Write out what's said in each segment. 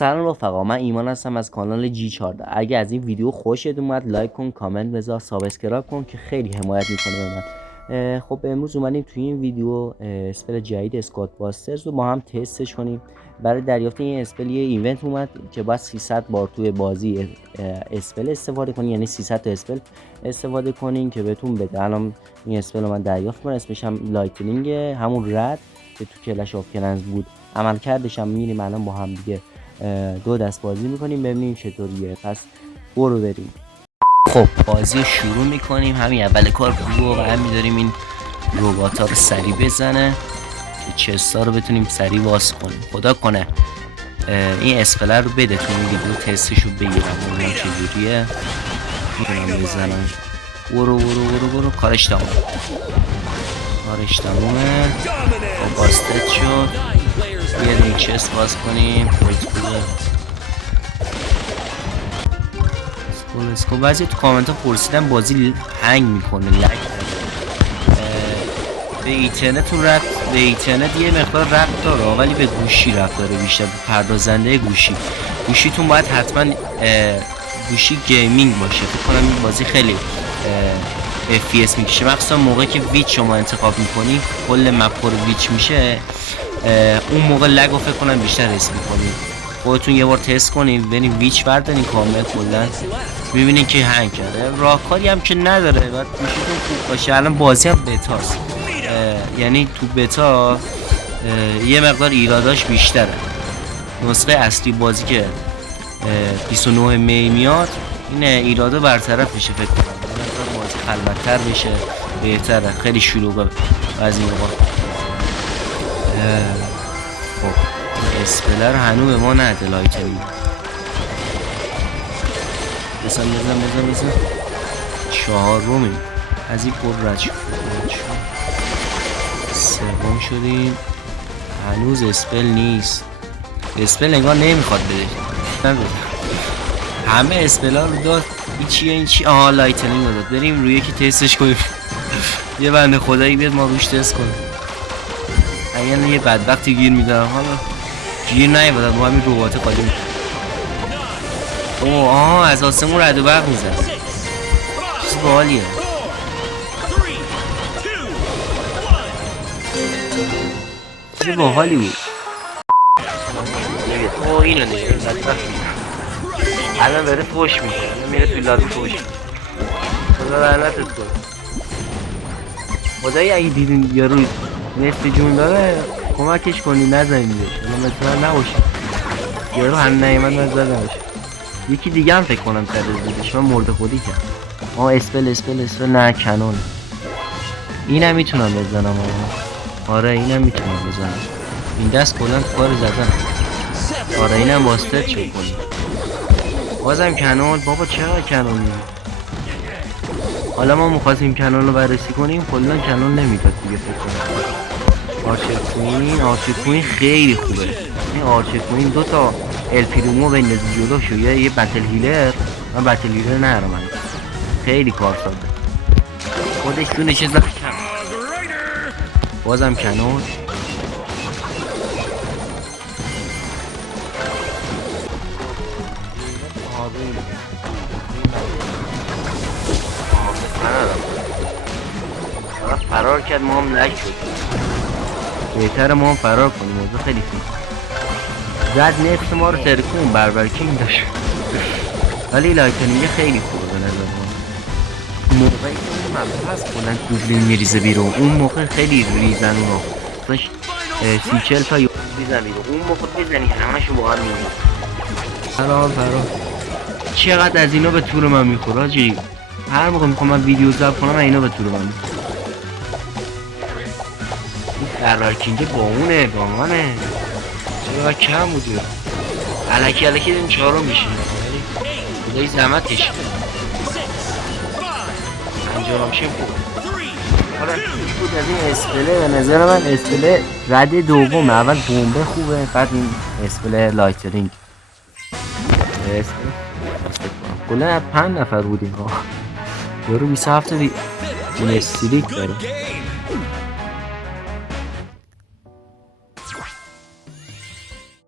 سلام رفقا، من ایمان هستم از کانال G14. اگه از این ویدیو خوشت اومد لایک کن، کامنت بذار، سابسکرایب کن که خیلی حمایت میکنه به من. خب امروز اومدیم توی این ویدیو اسپل جدید اسکات باسترز رو با هم تستش کنیم. برای دریافت این اسپل یه ایونت اومد که باید 300 بار توی بازی اسپل استفاده کنین، یعنی 300 تا اسپل استفاده کنین که بهتون بده. الان این اسپل رو من دریافت کنم، اسمش هم لایتنینگ، همون رد که تو کلش آف کلنز بود. عملکردش هم میریم الان با هم دیگه دو دست بازی میکنیم ببینیم چطوریه. پس برو بریم. خب بازی رو شروع میکنیم. همین اول کار رو و هم میداریم این ربات ها رو سریع بزنه که چستا رو بتونیم سریع باز کنیم. خدا کنه این اسپلر رو بده تو این ویدیو تستش رو بگیرم ببینم چجوریه. میتونم بزنم. برو کارش تمومه. خب باستت شد. یه دین چست باز کنیم. اسکو بعضی تو کامنت ها پرسیدن بازی هنگ میکنه، لگ به اینترنتتون ربط به اینترنت یه مقدار ربط داره ولی به گوشی ربط داره، بیشتر به پردازنده گوشیتون باید حتما گوشی گیمینگ باشه. فکر کنم این بازی خیلی FPS میکشه، مخصوصا موقعی که ویچ شما انتخاب میکنی کل مپ پر ویچ میشه، اون موقع لگ رو فکر کنم بیشتر حس میکنید. خودتون یه بار تست کنید ببینید ویچ بردارین کامل کلا میبینین که هنگ کرده. راهکاری هم که نداره، باید گوشیتون خوب باشه. الان بازی هم بتاست، یعنی تو بتا یه مقدار ایراداش بیشتره. نسخه اصلی بازی که 29 می میاد این ایرادا برطرف میشه. فکر کنم بازی خلوت‌تر بشه، بهتره. خیلی شلوغه بعضی موقع. خب اسپلر هنو به ما نده لایتنینگ. بزن 4 رومیم از این پر رد شد. سوم شدیم. هنوز اسپل نیست. اسپل انگار نمیخواد بده. همه اسپلا رو داد. این چی آها لایتنینگ رو داد. بریم روی یکی تستش کنیم. یه بنده خدایی بیاد ما روش تست کنیم. اگر یه بدبختی گیر میدارم حالا گیر نیومدن با همین ربات قدیم. آها از آسمون رد و برق میزن. چیز باحالیه. چیز باحالی بود. اینو نگه الان بره فوش میشه، میره توی لابی فوش. خدا لعنتت کنه. خدایی اگه دیدین یارو نصف جون داره کمکش کنی، نزنیدش. الان مثلا نباشه یارو هم نیامد من زدمش. یکی دیگه هم فکر کنم کرده بودش، من مرده خودی کرد. اسپل نه کنون. اینم میتونم بزنم. آره اینم میتونم بزنم. این دست کلا کار زدن. آره اینم باستت شد کنیم. بازم کنون. بابا چرا کنون میدی؟ حالا ما میخواستیم کنون رو بررسی کنیم، کلا کنون نمیداد دیگه. فکر کنم آرچر کوین خیلی خوبه. این آرچر کوین دو تا الپیرومو بندازی جلوشو یا یه بتل هیلر. من بتل هیلر نرم، خیلی کار ساده. خودش دونه چیز کم. بازم کنون. فرار کرد ما هم لک شد. بهتره ما هم فرار کنیم. موضوع خیلی خوب. زد نفس ما رو ترکون بربرکینگ داشت. ولی لایتنینگ خیلی خوبه به نظر من. موقعی که اون مبه هست کلن گوبلین میریزه بیرون، اون موقع خیلی ریزن اونا. داشت 30-40 تا ریزن بیرون. اون موقع بزنی همشون با هم میرون. فرار چقدر از اینا به تور من میخوره آجی. هر موقع میخوام من ویدیو ضبط کنم اینا به تور من میخوره. بربرکینگ با منه چرا کم بوده. الکی داریم 4 میشه. خدای زحمت کشید انجام شیم. حالا بود از این اسپله. به نظر من اسپله رد دوم. اول بمبه خوبه بعد این اسپله لایتنینگ. کلا 5 نفر بودیم ها. یارو 27 این استریک داره.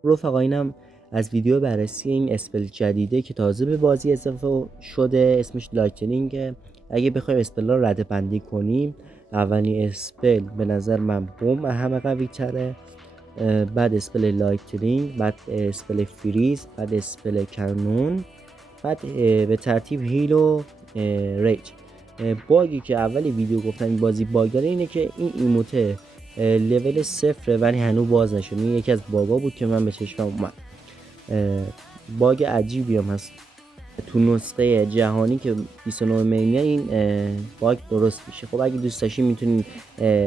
رفقا اینم از ویدیو بررسی این اسپل جدیده که تازه به بازی اضافه شده، اسمش لایتنینگ. اگه بخوایم اسپل رو رده بندی کنیم، اولین اسپل به نظر من بوم همه قوی تره، بعد اسپل لایتنینگ، بعد اسپل فریز، بعد اسپل کنون، بعد به ترتیب هیل و ریج. باگی که اولی ویدیو گفتم این بازی باگ داره اینه که این ایموته لول 0 ولی هنوز باز نشد. این یکی از باگا بود که من به چشمم اومد. باگ عجیبی هم هست تو نسخه جهانی که 29 می این باگ درست میشه. خب اگه دوست داشتین میتونین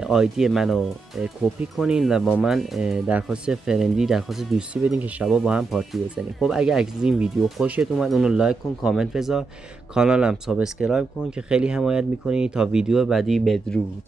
آیدی منو کپی کنین و با من درخواست فرندی، درخواست دوستی بدین که شبا با هم پارتی بزنیم. خب اگه از این ویدیو خوشت اومد اونو لایک کن، کامنت بذار، کانالم سابسکرایب کن که خیلی حمایت میکنی. تا ویدیو بعدی، بدرود.